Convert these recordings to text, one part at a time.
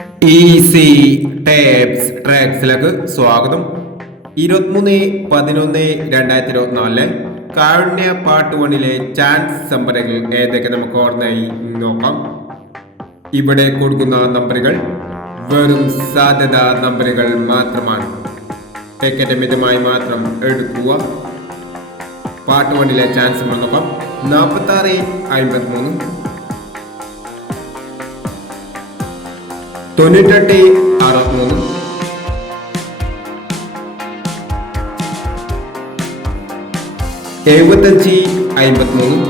Easy tapes ട്രാക്സിലേക്ക് സ്വാഗതം. ഇരുപത്തിമൂന്ന് പതിനൊന്ന് രണ്ടായിരത്തി ഇരുപത്തിനാലിലെ കാരുണ്യ പാർട്ട് വണ്ണിലെ ചാൻസ് നമ്പറുകൾ ഏതൊക്കെ നമുക്ക് ഓർമ്മയായി? നോക്കാം. ഇവിടെ കൊടുക്കുന്ന നമ്പറുകൾ വെറും സാധ്യത നമ്പറുകൾ മാത്രമാണ്. ടിക്കറ്റ് മിതമായി മാത്രം എടുക്കുക. പാർട്ട് വണ്ണിലെ ചാൻസ് നോക്കാം. നാൽപ്പത്തി ആറ് അമ്പത്തി മൂന്ന് തൊണ്ണൂറ്റെട്ട് അറുപത്തിമൂന്ന് എഴുപത്തഞ്ച് അമ്പത്തിമൂന്ന്.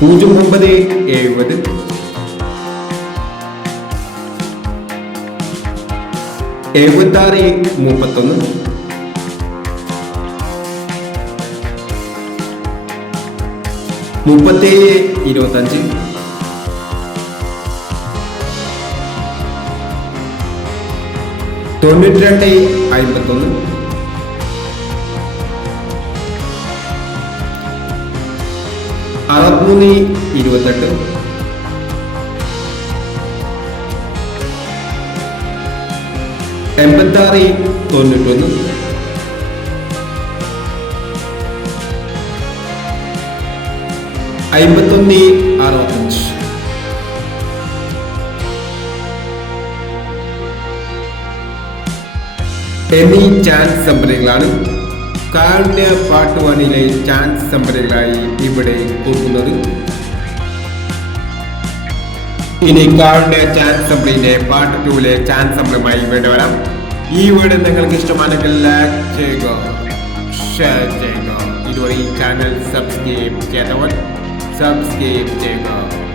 പൂജ്യം ഒമ്പത് എഴുപത്. എഴുപത്തി ആറ് മുപ്പത്തൊന്ന്. മുപ്പത്തേഴ് ഇരുപത്തഞ്ച്. തൊണ്ണൂറ്റി രണ്ട് അമ്പത്തൊന്ന്. അറുപത്തിമൂന്ന് ഇരുപത്തെട്ട്. എൺപത്താറ് തൊണ്ണൂറ്റൊന്ന്. അമ്പത്തൊന്ന് അറുപത്തഞ്ച്. എന്നീ ചാൻസ് സംഭരണികളാണ്. കാരുണ്യ പാട്ട് വണ്ണിലെ ചാൻസ് സംഭരണികളായി ഇവിടെ കൊടുക്കുന്നത് ഇനി കാരുണ്യ ചാൻസ് സംഭരണിന്റെ പാർട്ട് ടൂവിലെ ചാൻസ് നമ്പറുമായി വേണ്ടി വരാം. ഈ വീഡിയോ നിങ്ങൾക്ക് ഇഷ്ടമാണെങ്കിൽ ലൈക്ക് ചെയ്യുക ഷെയർ ചെയ്യുക. ഇതുവരെ ഈ ചാനൽ സബ്സ്ക്രൈബ് ചെയ്യാത്തവർ subscape Jacob.